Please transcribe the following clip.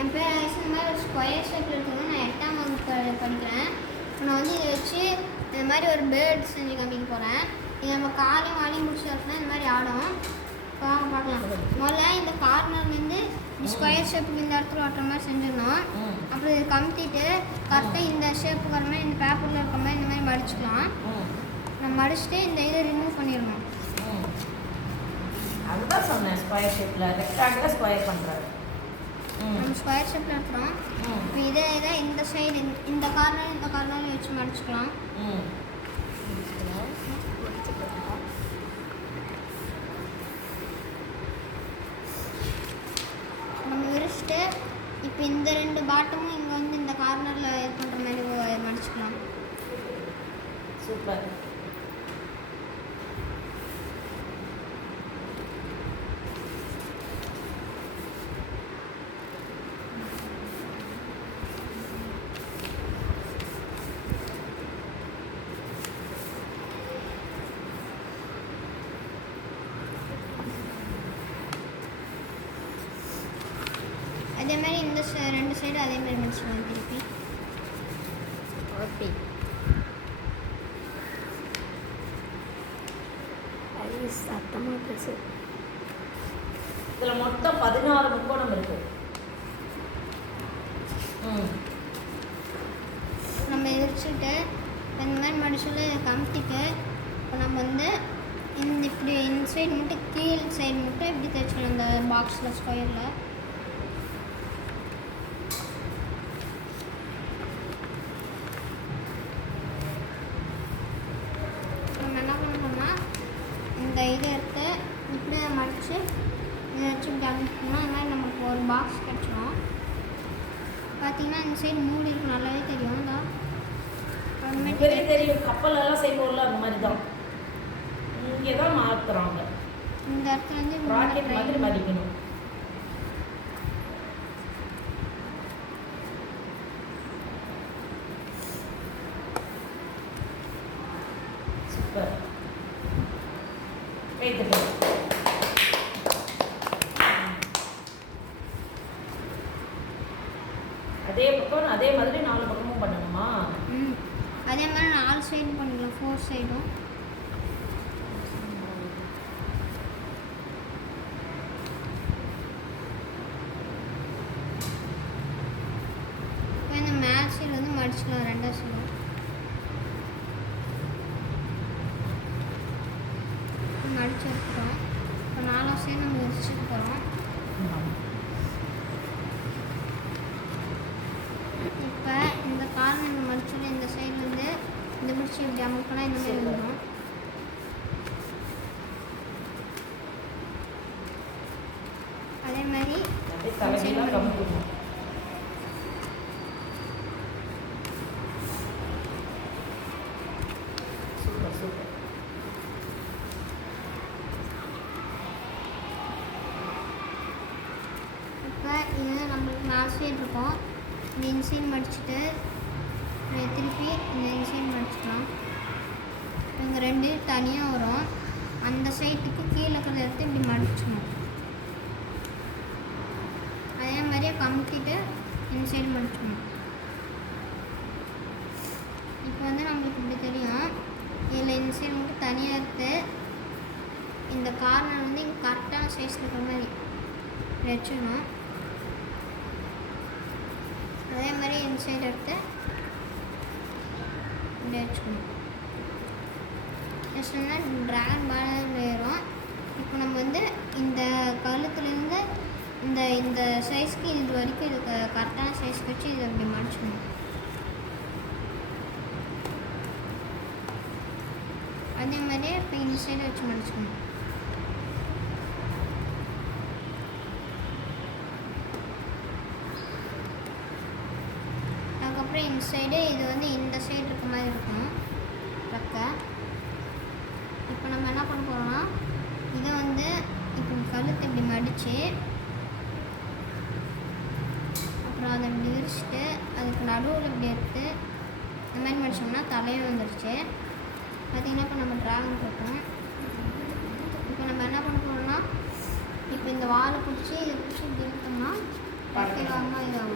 என் பேர் ஐஸ். இந்த மாதிரி ஒரு ஸ்கொயர் ஷேப்பில் இருக்கிறது நான் 8ஆம் வகுப்பு படிக்கிறேன். இப்போ நான் வந்து இதை வச்சு இந்த மாதிரி ஒரு பேர்ட் செஞ்சு காமிக்க போகிறேன். இது நம்ம காலையும் வாலையும் முடிச்சதுனா இந்த மாதிரி ஆடும். இப்போ வாங்க பார்க்கலாம். முதல்ல இந்த கார்னர்லேருந்து ஸ்கொயர் ஷேப்புக்கு இந்த இடத்துல ஓட்டுற மாதிரி செஞ்சிடணும். அப்புறம் இது கமுத்திட்டு கரெக்டாக இந்த ஷேப்புக்கு வர மாதிரி இந்த பேப்பரில் இருக்கிற மாதிரி இந்த மாதிரி மடிச்சுக்கலாம். நம்ம மடிச்சுட்டு இந்த இதை ரிமூவ் பண்ணிடணும். அதுதான் சொன்னேன், ஸ்கொயர் ஷேப்பில் ரெக்டாங்கில் ஸ்கொயர் பண்ணுறாரு. நம்ம ஸ்கொயர் ஷேப்பில் இருக்கிறோம். இப்போ இதை இந்த சைடு இந்த கார்னர் வச்சு மடிச்சுக்கலாம். நம்ம விரிச்சிட்டு இப்போ இந்த 2 பாட்டமும் இங்கே வந்து இந்த கார்னரில் இது பண்ணுற மாதிரி மடிச்சுக்கலாம். சூப்பர். அதே மாதிரி இந்த 2 சைடு அதே மாதிரி முடிச்சுக்கலாம். திருப்பி ஓகே. சத்தமாக பேசு. இதில் மொத்தம் 16 முக்கோணம் இருக்கு. நம்ம விரிச்சுட்டு இந்த மாதிரி மடிச்சுட்டு கமுத்திட்டு இப்போ நம்ம வந்து இப்படி இந்த சைடு மட்டும் கீழ் சைடு மட்டும் இப்படி தைச்சிக்கலாம். இந்த பாக்ஸில் ஸ்கொயரில் இந்த இதை எடுத்து இப்படியே மடித்து இதை வச்சு இப்படி அனுப்பினா இந்த மாதிரி நமக்கு ஒரு பாக்ஸ் கிடச்சிடும். பார்த்தீங்கன்னா இந்த சைடு மூடி இருக்கும், நல்லாவே தெரியும். இந்த பெரிய தெரியும், கப்பலெல்லாம் செய்வோம்ல அந்த மாதிரி தான். இங்கே தான் மாற்றுறாங்க. இந்த இடத்துல வந்து ராக்கெட் மாதிரி மடிக்கணும். சூப்பர். அதே பக்கம் அதே மாதிரி 4 பக்கமும் பண்ணணுமா? அதே மாதிரி 4 சைடும் பண்ணிக்கலாம், 4 சைடும். இப்போ இந்த மேல் சைடு வந்து மடிச்சுக்கலாம், 2ஆவது சைடு மடிச்சு எடுத்துக்கிறோம். இப்போ 4ஆவது சைடு நம்ம விரிச்சுட்டு போகிறோம். இப்போ இந்த கார்னர் மடிச்சுட்டு இந்த சைட்லேருந்து இந்த பிடிச்சி இப்படி அமுக்கலாம், இந்த மாதிரி வந்துடும். அதே மாதிரி சூப்பர் சூப்பர். இப்போ இது நம்மளுக்கு 4 சைடு இருக்கும். இந்த இன்சைட் மடிச்சுட்டு திருப்பி இந்த இன்சைட் மடிச்சுக்கலாம். இவங்க 2 தனியாக வரும். அந்த சைட்டுக்கு கீழே இருக்கிறத எடுத்து இப்படி மடிச்சிடணும். அதே மாதிரியே கமுத்திட்டு இன்சைடு மடிச்சிடணும். இப்போ வந்து நம்மளுக்கு இப்படி தெரியும். இதில் இன்சைடு மட்டும் தனியாக எடுத்து இந்த கார்னர் வந்து இங்கே கரெக்டான சைஸில் இருக்கிற மாதிரி வச்சிடணும். அதே மாதிரி இன்சைடு எடுத்து இப்படி வச்சுக்கணும். நெக்ஸ்ட்னா ட்ராகன் பால் ஏறும். இப்போ நம்ம வந்து இந்த கழுத்துலேருந்து இந்த சைஸ்க்கு இது வரைக்கும் இது கரெக்டான சைஸ்க்கு வச்சு இதை இப்படி மடிச்சிடணும். அதே மாதிரியே இப்போ இந்த சைடு வச்சு மடிச்சுக்கணும். அதுக்கப்புறம் இந்த சைடு இது வந்து இந்த சைடு இருக்க மாதிரி இருக்கும் பக்க. இப்போ நம்ம என்ன பண்ண போகிறோம்னா இதை வந்து இப்போ கழுத்து இப்படி மடித்து அப்புறம் அதை இப்படி விரிச்சிட்டு அதுக்கு நடுவில் இப்படி எடுத்து இந்த மாதிரி மடித்தோம்னா தலையே வந்துடுச்சு. பார்த்திங்கன்னா இப்போ நம்ம ட்ராகன் போட்டோம். இப்போ நம்ம என்ன பண்ண போகிறோம்னா இப்போ இந்த வாழை பிடிச்சி இதை பிடிச்சி இப்படி இழுத்தோம்னா வெங்காயம்